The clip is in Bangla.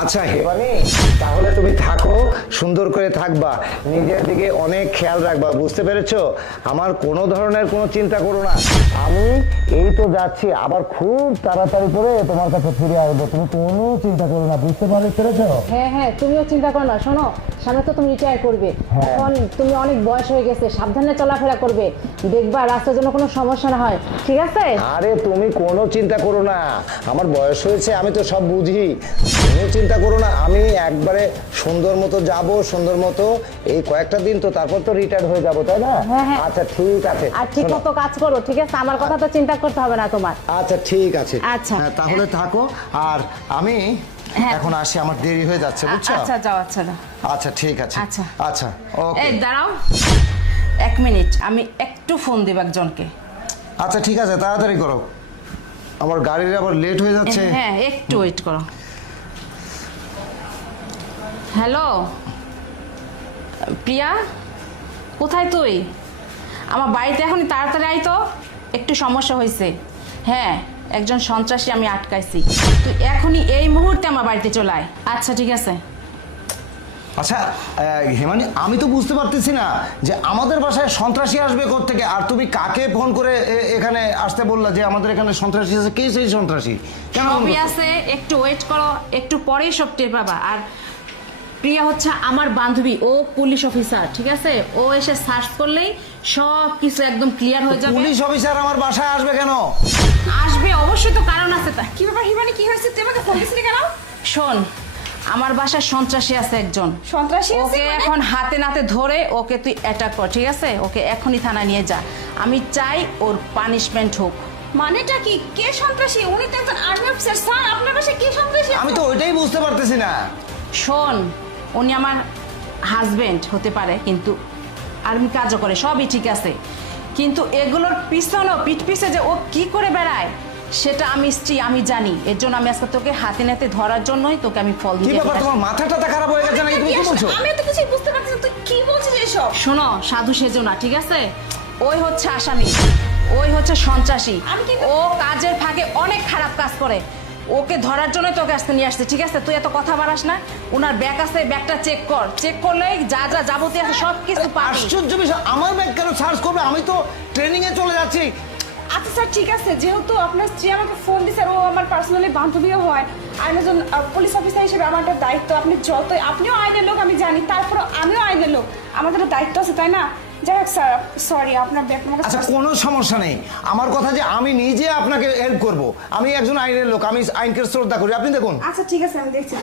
আচ্ছা হেবানি, তাহলে তুমি থাকো, সুন্দর করে থাকবা, নিজের দিকে অনেক খেয়াল রাখবা, বুঝতে পেরেছো? আমার কোনো ধরনের কোনো চিন্তা করো না। আমি এই তো যাচ্ছি, আবার খুব তাড়াতাড়ি করে তোমার কাছে ফিরে আসবো, তুমি কোনো চিন্তা করো না, বুঝতে পেরেছো? হ্যাঁ হ্যাঁ, তুমিও চিন্তা করো না। শোনো, সামনে তো তুমি রিটায়ার করবে, এখন তুমি অনেক বয়স হয়ে গেছে, সাবধানে চলাফেরা করবে, দেখবা রাস্তার জন্য কোনো সমস্যা না হয়, ঠিক আছে? আরে তুমি কোনো চিন্তা করো না, আমার বয়স হয়েছে, আমি তো সব বুঝি, তুমি চিন্তা করো না। আমি একবারে সুন্দর মতো যাব, সুন্দর মতো এই কয়েকটা দিন তো, তারপর তো রিটায়ার হয়ে যাবো, তাই না? হ্যাঁ, হ্যাঁ। আচ্ছা ঠিক আছে, আর ঠিক শোনো। মতো কাজ করো, ঠিক আছে? আমার কথা তো চিন্তা করতে হবে না তোমার। আচ্ছা ঠিক আছে, আচ্ছা। হ্যাঁ, তাহলে থাকো। আর আমি হ্যাঁ। এখন আসি, আমার দেরি হয়ে যাচ্ছে, বুঝছো? আচ্ছা যাও, আচ্ছা যাও। আচ্ছা ঠিক আছে, আচ্ছা। আচ্ছা ওকে। এই দাঁড়াও 1 মিনিট, আমি একটু ফোন দেব একজনকে। আচ্ছা ঠিক আছে, তাড়াতাড়ি করো, আমার গাড়ির আবার লেট হয়ে যাচ্ছে। হ্যাঁ একটু ওয়েট করো। হ্যালো প্রিয়া, কোথায় তুই? আমার বাড়িতে এখনই তাড়াতাড়ি আই তো, একটু সমস্যা হয়েছে। হ্যাঁ, একজন সন্ত্রাসী আমি আটকাইছি, তুই এখনই এই মুহূর্তে আমার বাড়িতে চলে আয়। আচ্ছা ঠিক আছে। আচ্ছা হেমানি, আমি তো বুঝতে পারতেছি না যে আমাদের বাসায় সন্ত্রাসী আসবে কোত্থেকে, আর তুমি কাকে ফোন করে এখানে আসতে বললা যে আমাদের এখানে সন্ত্রাসী আছে? কে সেই সন্ত্রাসী? কেন ফোন সবই করছো? আছে, একটু ওয়েট করো, একটু পরেই সব টের পাবা। আর প্রিয়া হচ্ছে আমার বান্ধবী, ও পুলিশ অফিসার, ঠিক আছে? ও এসে সার্চ করলেই সব কিছু একদম ক্লিয়ার হয়ে যাবে। পুলিশ অফিসার আমার বাসায় আসবে কেন? আসবে, অবশ্যই তো কারণ আছে। তা কি ব্যাপার হিমানি, কি হয়েছে? তুই আমাকে ফোন দিছিলি কেন? শোন, আমার বাসায় সন্ত্রাসী আছে একজন, সন্ত্রাসী আছে ওকে মানে? এখন হাতে নাতে ধরে ওকে তুই অ্যাটাক কর, ঠিক আছে? ওকে এখনই থানায় নিয়ে যা, আমি চাই ওর পানিশমেন্ট হোক। মানেটা কি? কে সন্ত্রাসী? উনি তো একজন আর্মি অফিসার। স্যার, আপনার বাসায় কে সন্ত্রাসী? আমি তো ওইটাই বুঝতে পারতেছি না। শোন, উনি আমার হাজবেন্ড হতে পারে, কিন্তু আর্মি কাজও করে, সবই ঠিক আছে, কিন্তু এগুলোর পিছনেও পিঠ পিছে যে ও কি করে বেড়ায় সেটা আমি স্ত্রী, আমি জানি। এর জন্য আমি আজকে তোকে হাতে নাতে ধরার জন্যই তোকে আমি ফল কি দিয়ে ব্যাপার, তোমার মাথা টাথা খারাপ হয়ে গেছে নাকি? তুমি কি বলছো? আমি তো কিছুই বুঝতে পারছি না, তুই কি বলছিস এসব? শোনো, সাধু সেজো না, ঠিক আছে? ওই হচ্ছে আসামি, ওই হচ্ছে সন্ত্রাসী, আমি কি- ও কাজের ফাঁকে অনেক খারাপ কাজ করে, ওকে ধরার জন্য তোকে আজকে নিয়ে আসছে, ঠিক আছে? তুই এত কথা বাড়াস না। ওনার ব্যাগ আছে, ব্যাগটা চেক কর, চেক করলে যা যা যাবতীয় আছে সব কিছু পাবি। আশ্চর্য বিষয়, আমার ব্যাগ কেন সার্চ করবে? আমি তো ট্রেনিং এ চলে যাচ্ছি। আচ্ছা স্যার, ঠিক আছে, যেহেতু আপনার স্ত্রী আমাকে ফোন দিছে আর ও আমার পার্সোনালি বান্ধবীও হয়, আমি একজন পুলিশ অফিসার হিসেবে আমার একটা দায়িত্ব। আপনিও আইনের লোক আমি জানি, তারপরে আমিও আইনের লোক, আমাদের একটা দায়িত্ব আছে, তাই না? যাই হোক স্যার, সরি, আপনার ব্যাগ আমাকে আচ্ছা কোনো সমস্যা নেই, আমার কথা যে আমি নিজে আপনাকে হেল্প করব, আমি একজন আইনের লোক, আমি আইনকে শ্রদ্ধা করি, আপনি দেখুন। আচ্ছা ঠিক আছে, আমি দেখছি।